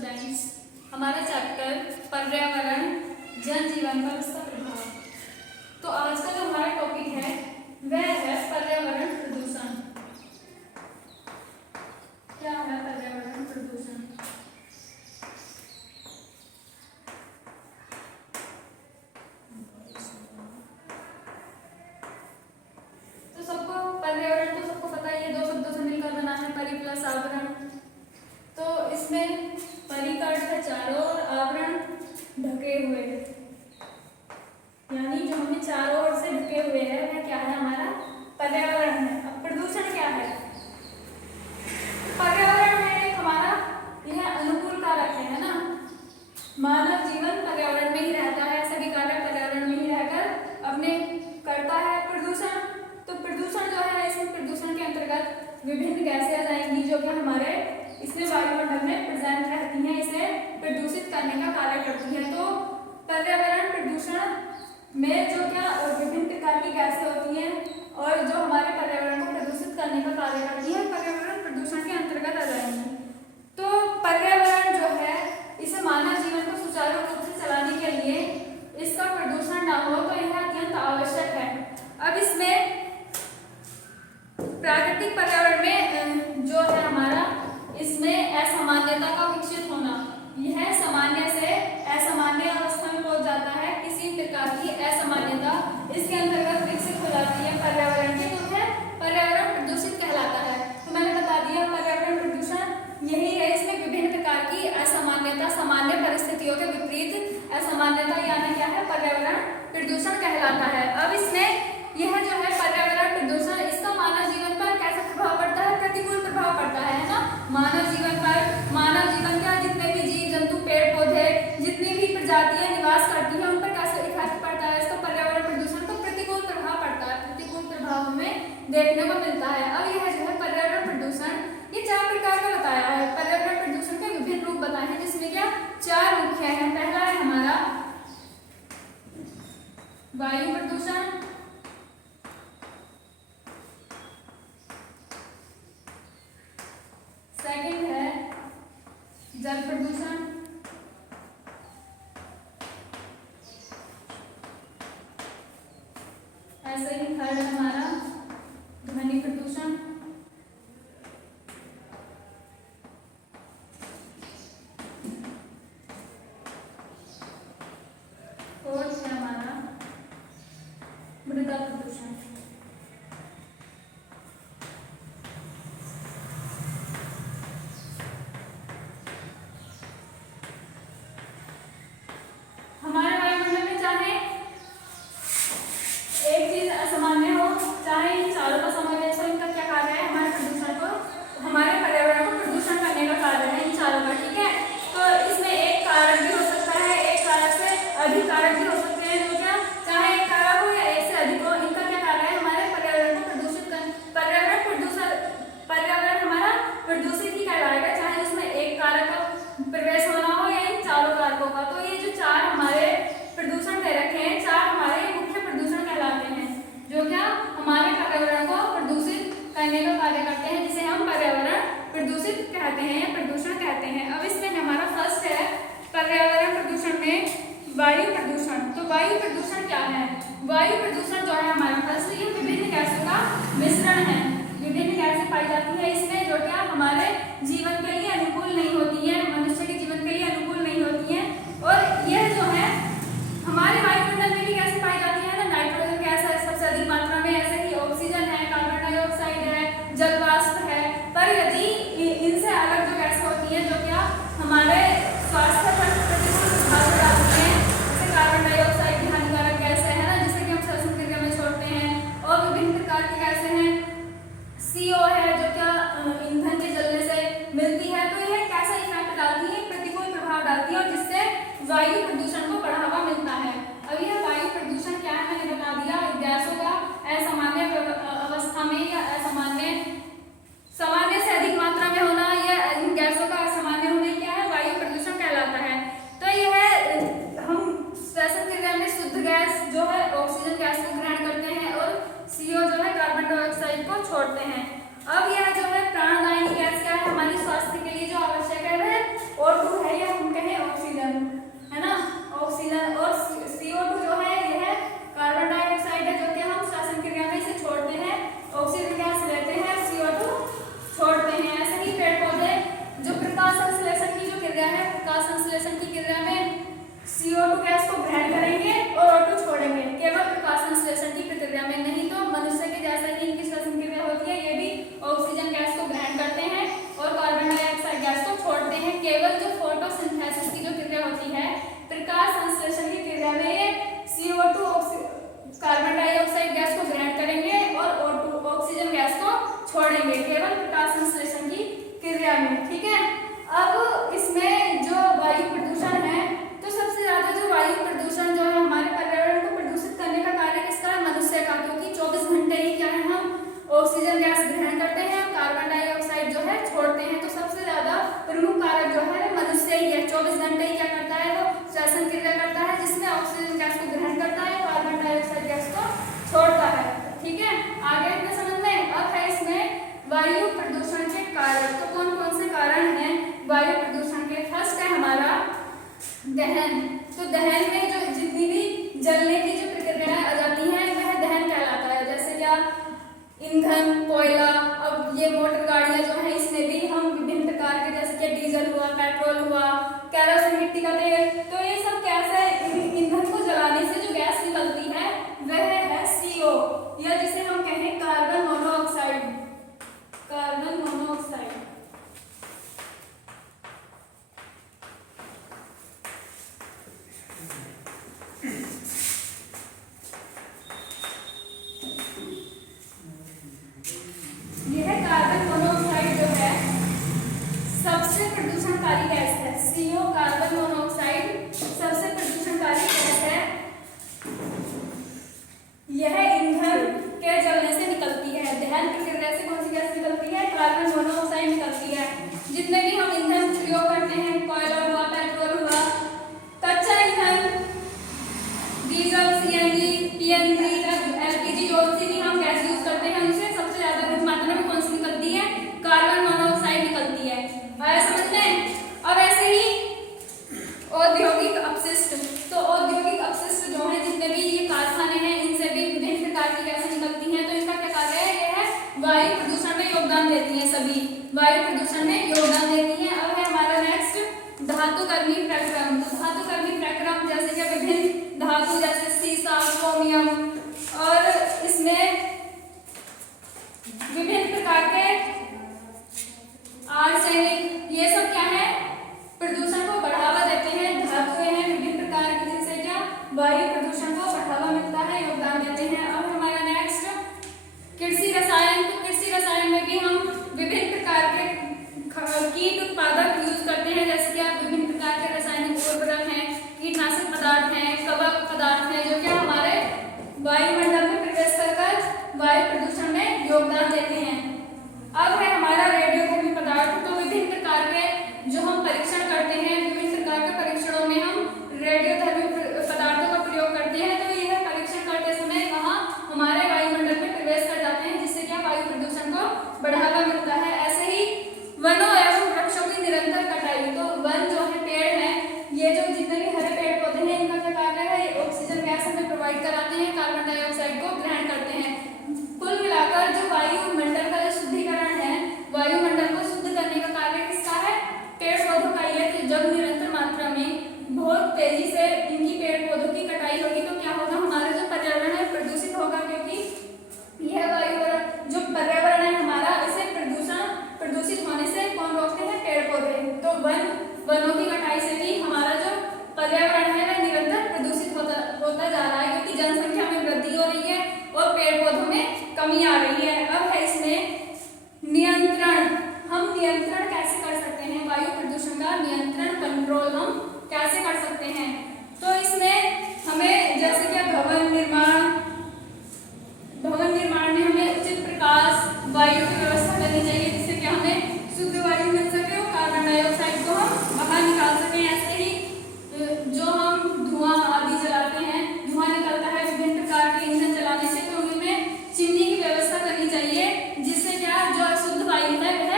Students, हमारा chapter पर्यावरण जनजीवन पर उसका प्रभाव। तो आज का जो हमारा टॉपिक है वह है पर्यावरण प्रदूषण। क्या है पर्यावरण प्रदूषण? तो सबको पर्यावरण तो सबको पता ही है, दो शब्दों से मिलकर बना है, परि प्लस आवरण। तो इसमें परि का अर्थ है चारों और आवरण ढके हुए, यानी जो हमें चारों ओर से ढके हुए है वह क्या है? हमारा पर्यावरण है। अब प्रदूषण क्या है? पर्यावरण है एक हमारा यह अनुकूल कारक है ना। मानव जीवन पर्यावरण में ही रहता है, सभी कार्य पर्यावरण में ही रहकर अपने करता है। प्रदूषण, तो प्रदूषण जो है, इसमें प्रदूषण के अंतर्गत विभिन्न गैसें आ जाएंगी जो कि हमारे इसमें वायुमंडल में प्रेजेंट रहती हैं, इसे प्रदूषित करने का कार्य करती है। तो पर्यावरण प्रदूषण में जो क्या विभिन्न प्रकार की गैसें होती हैं और जो हमारे पर्यावरण को प्रदूषित करने का कार्य करती है, पर्यावरण प्रदूषण के अंतर्गत आ जाएंगी। तो पर्यावरण जो है, इसे मानव जीवन को सुचारू रूप से चलाने के लिए इसका प्रदूषण ना हो तो यह अत्यंत आवश्यक है। अब इसमें प्राकृतिक पर्यावरण में जो है हमारा, इसमें असामान्यता का विकसित होना, यह सामान्य से असामान्य अवस्था में पहुंच जाता है। किसी प्रकार की असामान्यता इसके अंतर्गत विकसित हो जाती है पर्यावरण की, तो है पर्यावरण प्रदूषित कहलाता है। तो मैंने बता दिया पर्यावरण प्रदूषण यही है, इसमें विभिन्न प्रकार की असामान्यता, सामान्य परिस्थितियों के विपरीत असामान्यता यानी क्या है? पर्यावरण प्रदूषण कहलाता है। अब इसमें यह जो है पर्यावरण प्रदूषण, इसका मानव जीवन पर कैसा प्रभाव पड़ता है? प्रतिकूल प्रभाव पड़ता है ना मानव जीवन पर। मानव जीवन का जितने भी जीव जंतु, पेड़ पौधे, जितनी भी प्रजातियां निवास करती हैं उन पर कैसा इफेक्ट पड़ता है? इसका पर्यावरण प्रदूषण को प्रतिकूल प्रभाव पड़ता है, प्रतिकूल प्रभाव हमें देखने को मिलता है। अब यह जो है पर्यावरण प्रदूषण, ये 4 प्रकार का बताया है। पर्यावरण प्रदूषण के विभिन्न रूप बताए हैं, जिसमें क्या 4 मुख्य हैं। पहला है हमारा वायु प्रदूषण, सेकंड है जल प्रदूषण, ऐसे ही थर्ड है हमारा ध्वनि प्रदूषण, फोर्थ है हमारा मृदा प्रदूषण। हमारे वायुमंडल में चाहे एक चीज असामान्य हो, चाहे इन चारों का समावेश हो, इनका क्या कार्य है? हमारे प्रदूषण को, हमारे पर्यावरण को प्रदूषण करने का कार्य है इन चारों का, ठीक है। तो इसमें एक कारक भी हो सकता है, एक कारक से अधिक कारक भी हो सकते हैं, जो क्या चाहे एक कारक हो या एक से अधिक हो, इनका क्या कार्य है? हमारे पर्यावरण को प्रदूषित कर, पर्यावरण प्रदूषण, पर्यावरण हमारा प्रदूषित ही कहलाएगा, चाहे उसमें एक कारक का प्रवेश होना हो या इन चारों कारकों का। तो ये जो 4 हमारे प्रदूषण दे रखे हैं, 4 हमारे मुख्य प्रदूषण कहलाते हैं, जो क्या हमारे पर्यावरण को प्रदूषित करने का कार्य करते हैं, जिसे हम पर्यावरण प्रदूषित कहते हैं या प्रदूषण कहते हैं। अब इसमें हमारा फर्स्ट है पर्यावरण प्रदूषण में वायु प्रदूषण। तो वायु प्रदूषण क्या है? वायु प्रदूषण जो है हमारा फर्स्ट, ये विभिन्न गैसों का मिश्रण है। विभिन्न गैसें पाई जाती है इसमें, जो क्या हमारे जीवन के लिए अनुकूल नहीं होती है, मनुष्य के जीवन के लिए अनुकूल नहीं होती है। और यह जो है हमारे वायुमंडल में भी कैसे पाई जाती है ना, नाइट्रोजन गैस है सबसे अधिक मात्रा में, ऐसे ही ऑक्सीजन है, कार्बन डाइऑक्साइड है, जल वाष्प है। पर यदि इनसे अलग जो गैसें होती है, जो क्या हमारे स्वास्थ्य पर प्रतिकूल प्रभाव डालती है, जैसे कार्बन डाइऑक्साइड की हानिकारक गैस है ना, जिसे कि हम श्वसन क्रिया में छोड़ते हैं। और विभिन्न प्रकार की गैसें हैं, CO है, जो क्या ईंधन के जलने से मिलती है। तो यह कैसा इफेक्ट डालती है? प्रतिकूल प्रभाव डालती है, और जिससे वायु प्रदूषण को बढ़ावा मिलता है। अब यह वायु प्रदूषण क्या है? मैंने बता दिया, गैसों का असामान्य अवस्था में या सामान्य से अधिक मात्रा में होना, या इन गैसों का असामान्य होने क्या है? वायु प्रदूषण कहलाता है। तो यह हम श्वसन क्रिया में शुद्ध गैस जो है ऑक्सीजन गैस को ग्रहण करते हैं, और CO जो है कार्बन डाइऑक्साइड को छोड़ते हैं। अब यह जो है प्राणदायिनी गैस क्या है? हमारे स्वास्थ्य के लिए जो आवश्यक है वह O2 है, दहन। तो दहन में जो जितनी भी जलने की जो प्रक्रियाएं आ जाती हैं वह दहन कहलाता है। जैसे क्या ईंधन, कोयला, अब ये मोटर गाड़ियां जो है इसमें भी हम विभिन्न प्रकार के जैसे कि डीजल हुआ, पेट्रोल हुआ, केरोसिन, मिट्टी का तेल, तो ये सब कैसे ईंधन को जलाने से जो गैस निकलती है वह है CO, या जिसे हम कहें कार्बन मोनोऑक्साइड। Carbon monoxide. यह कार्बन मोनोऑक्साइड जो है सबसे प्रदूषणकारी गैस है। CO कार्बन मोनोऑक्साइड सबसे प्रदूषणकारी गैस है। यह ईंधन के जलने से निकलती है। दहन प्रक्रिया से कौन सी गैस निकलती है? कार्बन मोनोऑक्साइड निकलती है। जितने भी हम ईंधन प्रयोग करते हैं, कोयला हुआ, पेट्रोल हुआ, कच्चा ईंधन, डीजल, CNG, PNG, LPG, जो सी भी हम गैस यूज करते हैं उनसे सबसे ज्यादा अधिक मात्रा में कौन सी निकलती है? कार्बन मोनोऑक्साइड निकलती है। आया समझ में? और ऐसे ही औद्योगिक अपशिष्ट। तो औद्योगिक अपशिष्ट जो है जितने भी ये कारखाने हैं इनसे भी विभिन्न प्रकार की गैसें निकलती हैं। तो इनका क्या कार्य है? यह वायु प्रदूषण में योगदान देती है। सभी वायु प्रदूषण में योगदान देती है। अब है हमारा नेक्स्ट धातुकर्मी प्रक्रम। तो धातुकर्मी प्रक्रम जैसे कि विभिन्न धातु जैसे सीसा, क्रोमियम, और इसमें विभिन्न प्रकार के आर्सेनिक, ये सब क्या है? प्रदूषण को बढ़ावा देते हैं। धातुएं हैं विभिन्न प्रकार की जिनसे क्या वायु प्रदूषण को बढ़ावा मिलता है, योगदान देते हैं। अब हमारा नेक्स्ट कृषि रसायन। तो कृषि रसायन में भी हम विभिन्न प्रकार के कीट उत्पादक यूज करते हैं। जैसे कि विभिन्न प्रकार के रासायनिक उर्वरक हैं, कीटनाशक पदार्थ हैं, कवक पदार्थ हैं, जो कि हमारे वायुमंडल में प्रवेश कर वायु प्रदूषण में योगदान देते हैं। अब है हमारा रेडियोधर्मी पदार्थ। तो विभिन्न प्रकार के जो हम परीक्षण करते हैं, विभिन्न प्रकार के परीक्षणों में हम रेडियोधर्मी पदार्थों का प्रयोग करते हैं। तो यह परीक्षण करते समय वहाँ हमारे वायुमंडल में प्रवेश कर जाते हैं, जिससे क्या वायु प्रदूषण को बढ़ावा मिलता है। ऐसे ही वनों एवं वृक्षों की निरंतर कटाई। तो वन जो है पेड़ है, ये जो जितने भी हरे पेड़ पौधे हैं इनका क्या कार्य है? ऑक्सीजन गैस हमें प्रोवाइड कराते हैं, कार्बन डाइऑक्साइड को ग्रहण करते हैं। कुल मिलाकर जो वायुमंडल का जो शुद्धिकरण है, वायुमंडल को शुद्ध करने का कार्य किसका है? पेड़ पौधों का ही है। तो जब निरंतर मात्रा में बहुत तेजी से इनकी पेड़ पौधों की कटाई होगी तो क्या होगा? हमारा जो पर्यावरण है प्रदूषित होगा, क्योंकि यह वायुमंडल जो पर्यावरण है हमारा, इसे प्रदूषित होने से कौन रोकते हैं? पेड़ पौधे। तो वनों की कटाई से भी हमारा जो पर्यावरण है वह निरंतर प्रदूषित होता जा रहा है, क्योंकि जनसंख्या में वृद्धि हो रही है और पेड़ पौधों में कमी आ रही है। अब है इसमें नियंत्रण। हम नियंत्रण कैसे कर सकते हैं? वायु प्रदूषण का नियंत्रण, कंट्रोल हम कैसे कर सकते हैं? तो इसमें हमें जैसे कि भवन निर्माण में हमें उचित प्रकाश, वायु की व्यवस्था करनी चाहिए, जिससे कि हमें शुद्ध वायु मिल सके और कार्बन डाइऑक्साइड को हम बाहर निकाल सकें। ऐसे ही जो हम धुआं आदि जलाते हैं, धुआं निकलता है विभिन्न प्रकार के ईंधन जलाने से, तो उनमें चिमनी की व्यवस्था करनी चाहिए, जिससे क्या जो अशुद्ध वायु है वह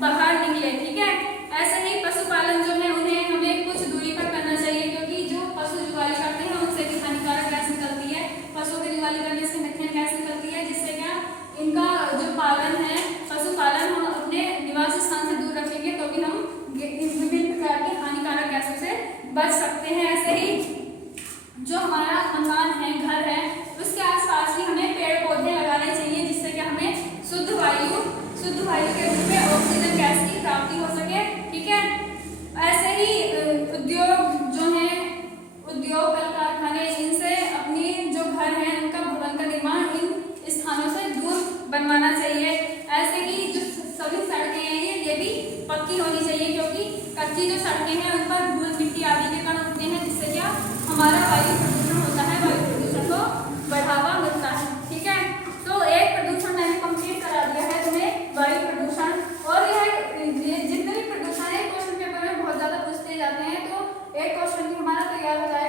बाहर निकले। ठीक है। ऐसे ही पशुपालन जो है उन्हें हमें कुछ दूरी पर करना चाहिए, क्योंकि जो पशु जुगाली करते हैं उनसे भी हानिकारक गैस निकलती है। पशुओं की जुगाली करने से मीथेन गैस निकलती है, जिससे क्या इनका जो पालन है, पशुपालन, हम अपने निवास स्थान से दूर रखेंगे तो भी हम विभिन्न प्रकार की हानिकारक गैसों से बच सकते हैं। ऐसे ही जो हमारा मकान है, घर है, उसके आसपास ही हमें पेड़ पौधे लगाने चाहिए, जिससे कि हमें शुद्ध वायु के रूप में ऑक्सीजन गैस की प्राप्ति हो सके। ठीक है। ऐसे ही उद्योग जो है, उद्योग, कल कारखाने, इनसे अपनी जो घर है उनका भवन का निर्माण इन स्थानों से दूर बनवाना चाहिए। ऐसे ही जो सभी सड़कें हैं ये भी पक्की होनी चाहिए, क्योंकि कच्ची जो सड़कें हैं उन पर धूल, मिट्टी आदि के कण उठते हैं, जिससे क्या हमारा वायु प्रदूषण होता है, वायु प्रदूषण को बढ़ावा मिलता है। ठीक है। तो एक प्रदूषण मैंने कंप्लीट करा दिया है तुम्हें, वायु प्रदूषण। और यह जितने भी प्रदूषण है क्वेश्चन पेपर में बहुत ज्यादा पूछते जाते हैं, तो एक क्वेश्चन भी हमारा तैयार हो जाएगा।